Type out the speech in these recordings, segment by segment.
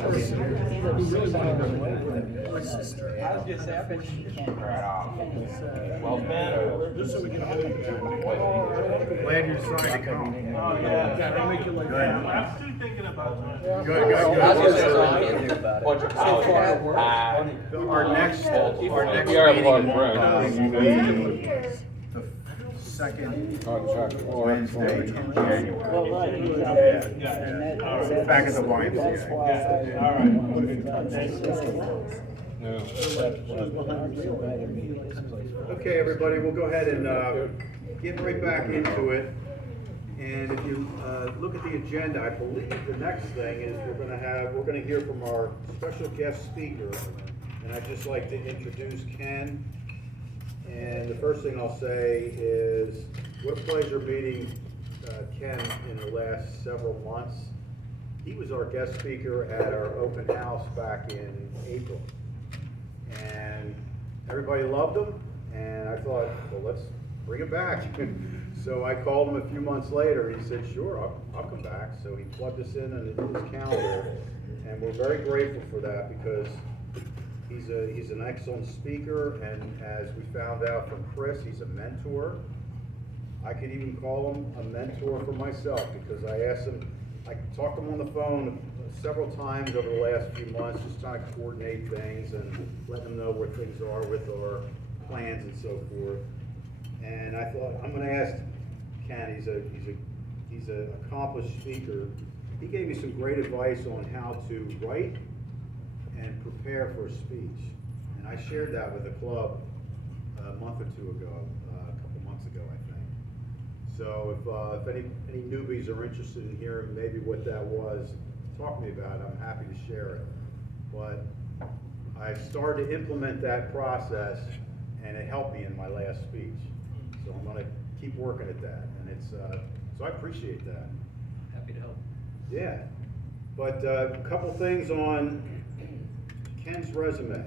I was just happy. Well, man, Just so we can get it. Glad you decided to come. Oh, yeah. I'll make you like that. I'm still thinking about that. Good. Bunch of So far, we're Our next meeting the second Wednesday in January. well, right, exactly. Back at the YMCA. That's why. All right. Okay, everybody, we'll go ahead and get right back into it. And if you look at the agenda, I believe the next thing is we're going to hear from our special guest speaker. And I'd just like to introduce Ken. And the first thing I'll say is, what a pleasure meeting Ken in the last several months. He was our guest speaker at our open house back in April. And everybody loved him, and I thought, well, let's bring him back. So I called him a few months later, and he said, sure, I'll come back. So he plugged us in his calendar, and we're very grateful for that because he's an excellent speaker, and as we found out from Chris, he's a mentor. I could even call him a mentor for myself because I talked to him on the phone several times over the last few months, just trying to coordinate things and let him know where things are with our plans and so forth. And I thought, I'm going to ask Ken, he's an accomplished speaker. He gave me some great advice on how to write and prepare for a speech. And I shared that with the club a month or two ago, a couple months ago, I think. So if any newbies are interested in hearing maybe what that was, talk to me about it. I'm happy to share it. But I started to implement that process, and it helped me in my last speech. So I'm going to keep working at that, and it's so I appreciate that. Happy to help. Yeah, but a couple things on Ken's resume.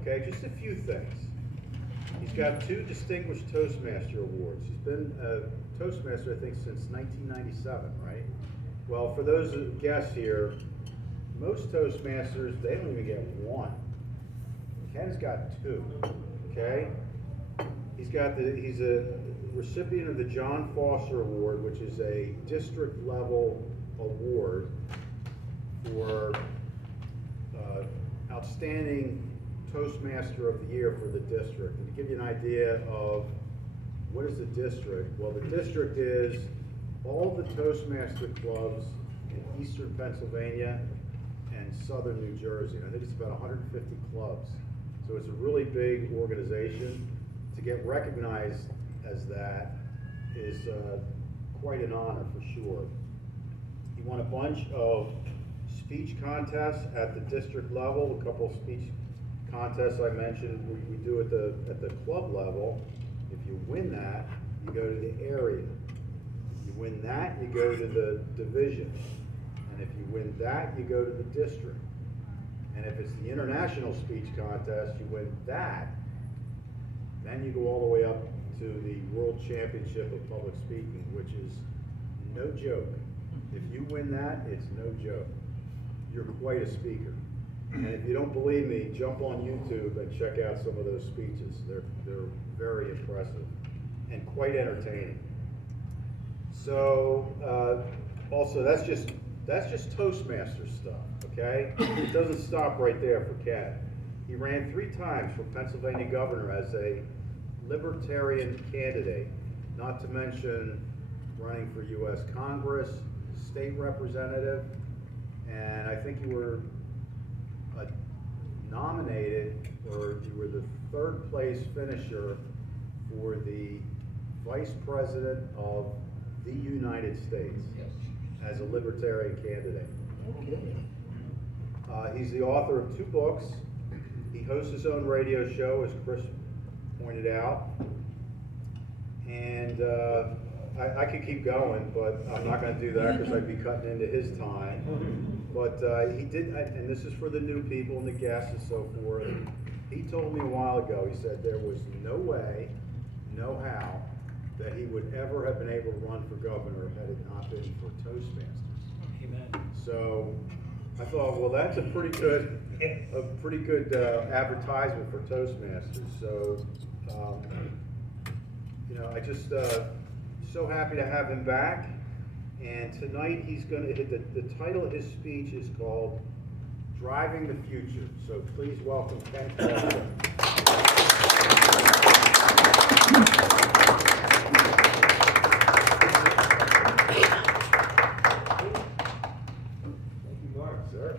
Okay, just a few things. He's got 2 distinguished Toastmaster awards. He's been a Toastmaster, I think, since 1997, right? Well, for those guests here, most Toastmasters, they don't even get 1. Ken's got 2, okay? He's a recipient of the John Foster Award, which is a district level award for outstanding Toastmaster of the Year for the district. And to give you an idea of what is the district, well, the district is all the Toastmaster clubs in eastern Pennsylvania and southern New Jersey. And I think it's about 150 clubs. So it's a really big organization. To get recognized as that is quite an honor for sure. He won a bunch of speech contests at the district level. A couple of speech contests I mentioned we do at the club level. If you win that, you go to the area. If you win that, you go to the division. And if you win that, you go to the district. And if it's the international speech contest, you win that, then you go all the way up to the World Championship of Public Speaking, which is no joke. If you win that, it's no joke. You're quite a speaker. And if you don't believe me, jump on YouTube and check out some of those speeches. They're very impressive and quite entertaining. So also that's just Toastmaster stuff, okay? It doesn't stop right there for Ken. He ran 3 times for Pennsylvania governor as a libertarian candidate, not to mention running for U.S. Congress, state representative, and I think you were nominated, or you were the 3rd place finisher for the Vice President of the United States as a libertarian candidate. He's the author of 2 books. He hosts his own radio show, as Chris pointed out. And I could keep going, but I'm not going to do that because I'd be cutting into his time. But he did, and this is for the new people and the guests and so forth. He told me a while ago, he said there was no way, no how, that he would ever have been able to run for governor had it not been for Toastmasters. Amen. So I thought, well, that's a pretty good advertisement for Toastmasters. So, I just so happy to have him back. And tonight he's going to the title of his speech is called "Driving the Future." So please welcome Ken Krawchuk. Thank you, Mark, sir.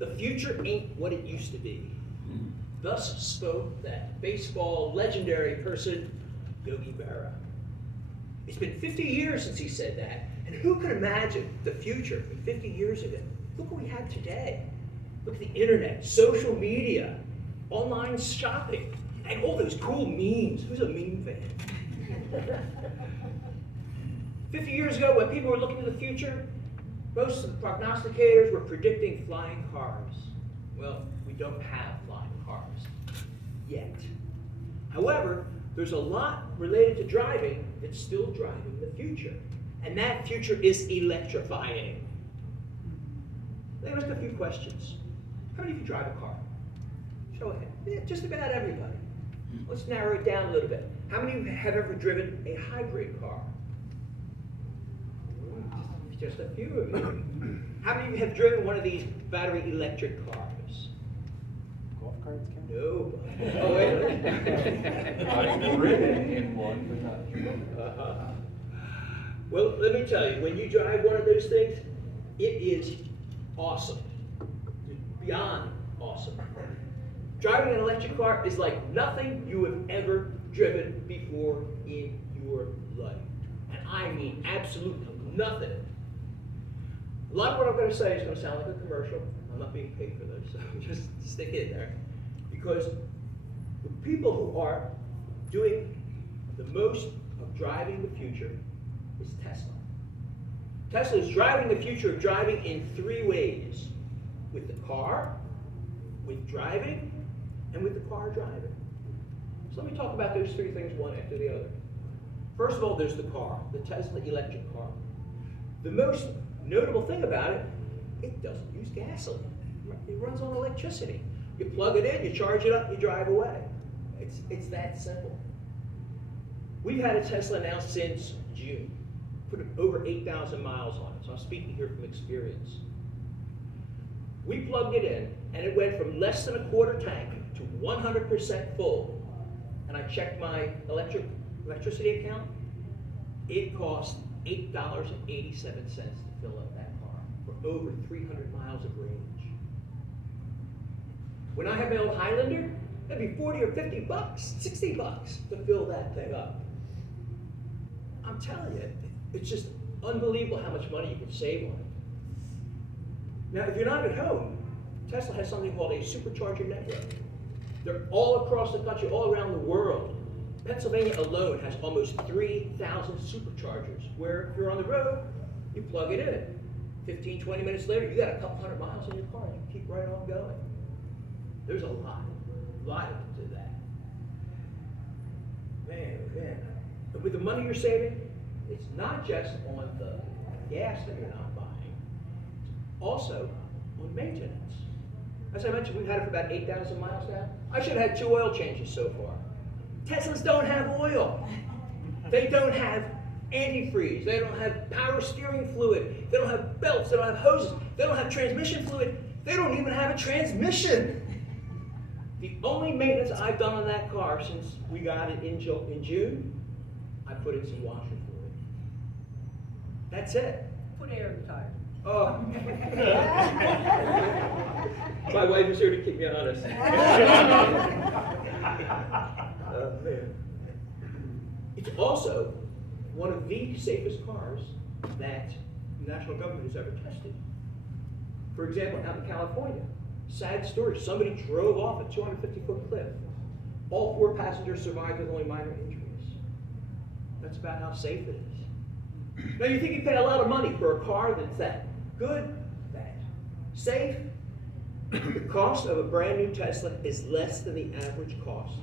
The future ain't what it used to be. Thus spoke that baseball legendary person, Yogi Berra. It's been 50 years since he said that, and who could imagine the future from 50 years ago? Look what we have today. Look at the internet, social media, online shopping, and all those cool memes. Who's a meme fan? 50 years ago, when people were looking to the future, most of the prognosticators were predicting flying cars. Well, we don't have flying cars yet. However, there's a lot related to driving that's still driving the future. And that future is electrifying. Let me ask a few questions. How many of you drive a car? Show of hands. Yeah, just about everybody. Let's narrow it down a little bit. How many of you have ever driven a hybrid car? Just a few of you. How many of you have driven one of these battery electric cars? Golf carts count? No. Oh, wait a minute. I've ridden in one, but not driven. Well, let me tell you, when you drive one of those things, it is awesome. Beyond awesome. Driving an electric car is like nothing you have ever driven before in your life. And I mean absolutely nothing. A lot of what I'm going to say is going to sound like a commercial. I'm not being paid for this, so just stick in there. Because the people who are doing the most of driving the future is Tesla. Tesla is driving the future of driving in three ways. With the car, with driving, and with the car driving. So let me talk about those three things one after the other. First of all, there's the car, the Tesla electric car. The most notable thing about it, it doesn't use gasoline. It runs on electricity. You plug it in, you charge it up, you drive away. It's that simple. We've had a Tesla now since June. Put over 8,000 miles on it, so I'm speaking here from experience. We plugged it in, and it went from less than a quarter tank to 100% full. And I checked my electricity account. It cost $8.87 to fill up that car for over 300 miles of range. When I had my old Highlander, that'd be 40 or 50 bucks, 60 bucks to fill that thing up. I'm telling you, it's just unbelievable how much money you can save on it. Now, if you're not at home, Tesla has something called a supercharger network. They're all across the country, all around the world. Pennsylvania alone has almost 3,000 superchargers, where if you're on the road, you plug it in. 15, 20 minutes later, you got a couple hundred miles in your car, and you keep right on going. There's a lot to that. Man, man. But with the money you're saving, it's not just on the gas that you're not buying, it's also on maintenance. As I mentioned, we've had it for about 8,000 miles now. I should have had 2 oil changes so far. Teslas don't have oil. They don't have antifreeze. They don't have power steering fluid. They don't have belts. They don't have hoses. They don't have transmission fluid. They don't even have a transmission. The only maintenance I've done on that car since we got it in June, I put in some washer fluid. That's it. Put air in the tire. Oh. My wife is here to keep me honest. Man. It's also one of the safest cars that the national government has ever tested. For example, out in California, sad story, somebody drove off a 250-foot cliff. All 4 passengers survived with only minor injuries. That's about how safe it is. Now you think you pay a lot of money for a car that's that good, that safe? The cost of a brand new Tesla is less than the average cost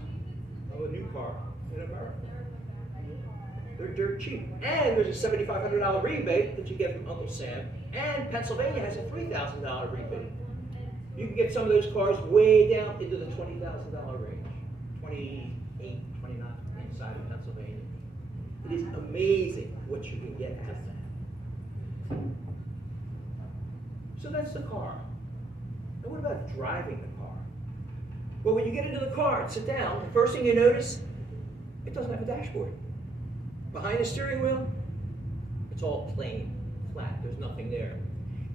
of a new car in America. They're dirt cheap. And there's a $7,500 rebate that you get from Uncle Sam. And Pennsylvania has a $3,000 rebate. You can get some of those cars way down into the $20,000 range. 28, 29 inside of Pennsylvania. It is amazing what you can get out of that. So that's the car. Now what about driving the car? Well, when you get into the car and sit down, the first thing you notice, it doesn't have a dashboard. Behind the steering wheel, it's all plain, flat, there's nothing there.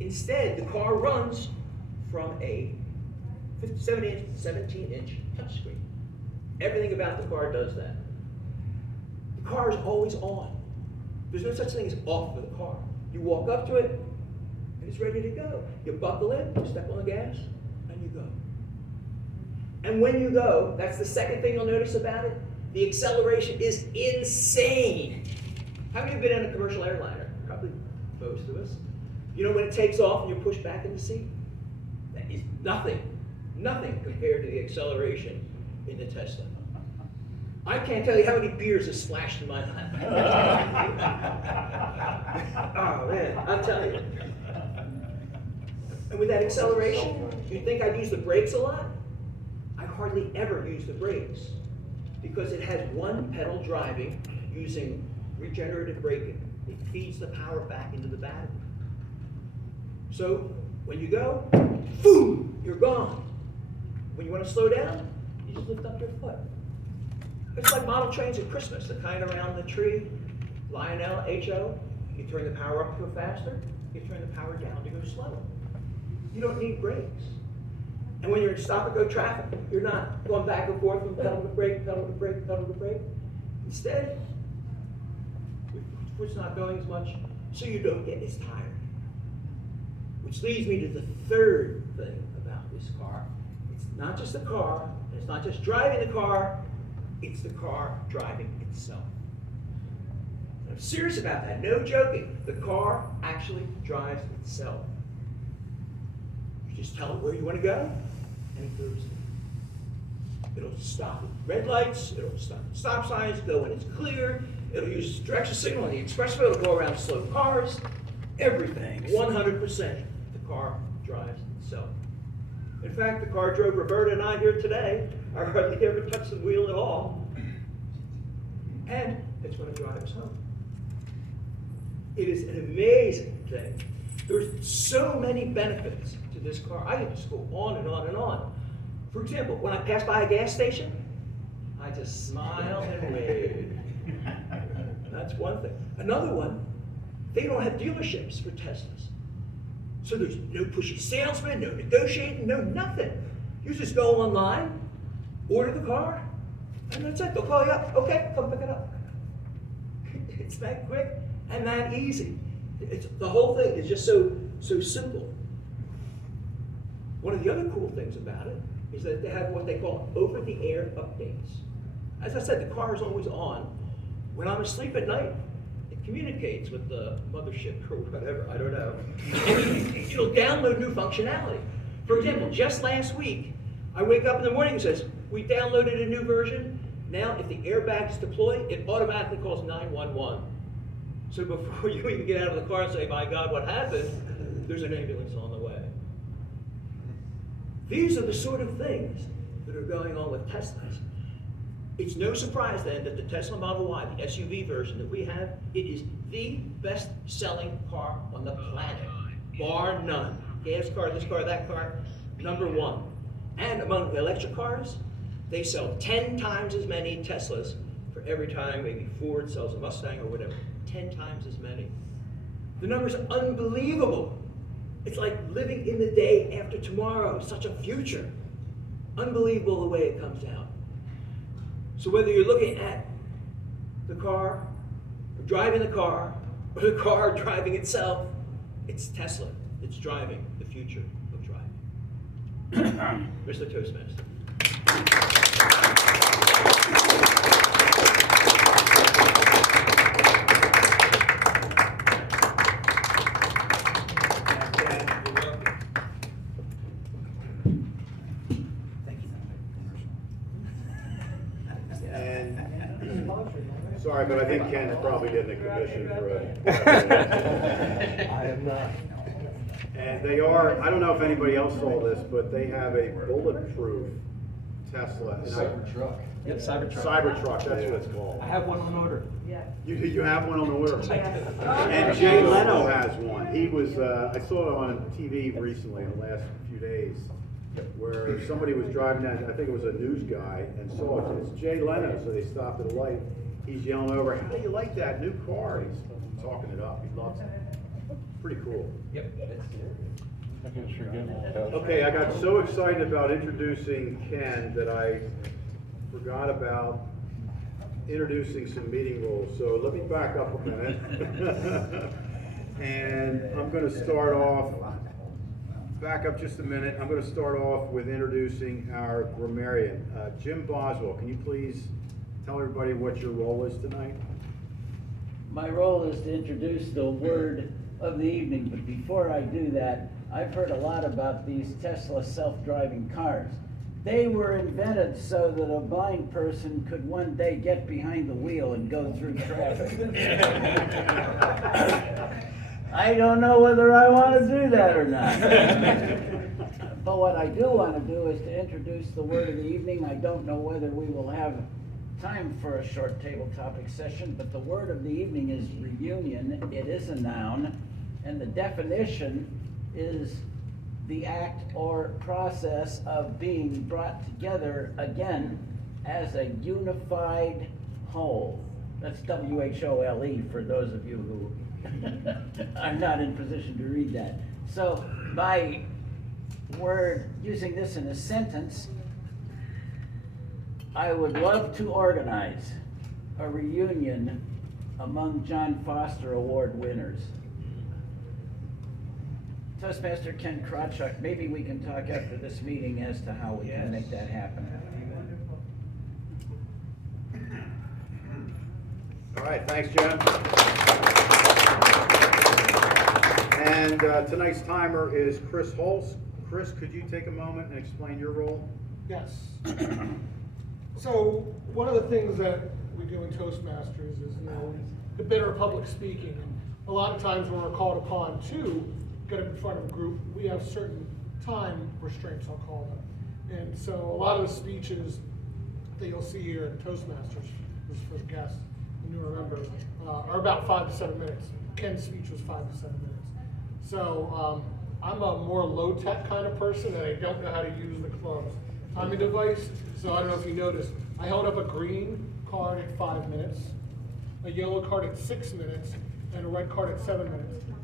Instead, the car runs from a 17-inch touchscreen. Everything about the car does that. The car is always on. There's no such thing as off for the car. You walk up to it, and it's ready to go. You buckle in, you step on the gas, and you go. And when you go, that's the second thing you'll notice about it, the acceleration is insane. How many of you have been in a commercial airliner? Probably most of us. You know when it takes off and you're pushed back in the seat? That is nothing compared to the acceleration in the Tesla. I can't tell you how many beers have splashed in my lap. Oh man, I'm telling you. And with that acceleration, you'd think I'd use the brakes a lot? I hardly ever use the brakes because it has one pedal driving using regenerative braking. It feeds the power back into the battery. So when you go, boom, you're gone. When you want to slow down, you just lift up your foot. It's like model trains at Christmas, the kind around the tree, Lionel, H-O. You turn the power up to go faster, you turn the power down to go slower. You don't need brakes. And when you're in stop and go traffic, you're not going back and forth from pedal to brake, pedal to brake, pedal to brake. Instead, your foot's not going as much, so you don't get as tired. Which leads me to the third thing about this car. It's not just the car, and it's not just driving the car, it's the car driving itself. And I'm serious about that, no joking. The car actually drives itself. You just tell it where you want to go, and it goes there. It'll stop at red lights, it'll stop at stop signs, go when it's clear, it'll use direction signal on the expressway, it'll go around slow cars, everything, 100%. The car drives itself. In fact, the car drove Roberta and I here today. I hardly ever touched the wheel at all. And it's going to drive us home. It is an amazing thing. There's so many benefits to this car. I can just go on and on and on. For example, when I pass by a gas station, I just smile and wave. That's one thing. Another one, they don't have dealerships for Teslas. So there's no pushy salesman, no negotiating, no nothing. You just go online, order the car, and that's it. They'll call you up. Okay, come pick it up. It's that quick and that easy. The whole thing is just so simple. One of the other cool things about it is that they have what they call over-the-air updates. As I said, the car is always on. When I'm asleep at night, it communicates with the mothership or whatever, I don't know. And it'll download new functionality. For example, just last week, I wake up in the morning and says, we downloaded a new version. Now, if the airbag is deployed, it automatically calls 911. So before you even get out of the car and say, my God, what happened? There's an ambulance on the way. These are the sort of things that are going on with Teslas. It's no surprise then that the Tesla Model Y, the SUV version that we have, it is the best-selling car on the planet, bar none. Gas car, this car, that car, #1. And among the electric cars, they sell 10 times as many Teslas for every time maybe Ford sells a Mustang or whatever. 10 times as many. The numbers are unbelievable. It's like living in the day after tomorrow, such a future. Unbelievable the way it comes out. So whether you're looking at the car, or driving the car, or the car driving itself, it's Tesla that's driving the future of driving. Mr. Toastmaster. And so Sorry, but I think Ken's probably getting a commission for it. I am not. And they are, I don't know if anybody else saw this, but they have a bulletproof Tesla. Cybertruck. Yep, Cybertruck. Cybertruck, that's what it's called. I have one on order. You have one on the order? And Jay Leno has one. He was, I saw it on TV recently in the last few days, where somebody was driving down, I think it was a news guy, and saw it. It's Jay Leno, so they stopped at a light. He's yelling over, how do you like that new car? He's talking it up. He loves it. Pretty cool. Yep. Okay, I got so excited about introducing Ken that I forgot about introducing some meeting rules. So let me back up a minute. And I'm going to start off, back up just a minute. I'm going to start off with introducing our grammarian. Jim Boswell, can you please tell everybody what your role is tonight? My role is to introduce the word of the evening, but before I do that, I've heard a lot about these Tesla self-driving cars. They were invented so that a blind person could one day get behind the wheel and go through traffic. I don't know whether I want to do that or not. But what I do want to do is to introduce the word of the evening. I don't know whether we will have time for a short table topic session, but the word of the evening is reunion. It is a noun, and the definition is the act or process of being brought together again as a unified whole. That's W-H-O-L-E for those of you who are not in position to read that. So by using this in a sentence, I would love to organize a reunion among John Foster Award winners. Toastmaster Ken Krawchuk, maybe we can talk after this meeting as to how we can make that happen. All right, thanks, Jim. And tonight's timer is Chris Holtz. Chris, could you take a moment and explain your role? Yes. So one of the things that we do in Toastmasters is, the bit of public speaking. And a lot of times when we're called upon to get up in front of a group, we have certain time restraints, I'll call them. And so a lot of the speeches that you'll see here in Toastmasters, this is for the guests, and you remember, are about 5 to 7 minutes. Ken's speech was 5 to 7 minutes. So I'm a more low-tech kind of person, and I don't know how to use the club's timing device. So I don't know if you noticed, I held up a green card at 5 minutes, a yellow card at 6 minutes, and a red card at 7 minutes.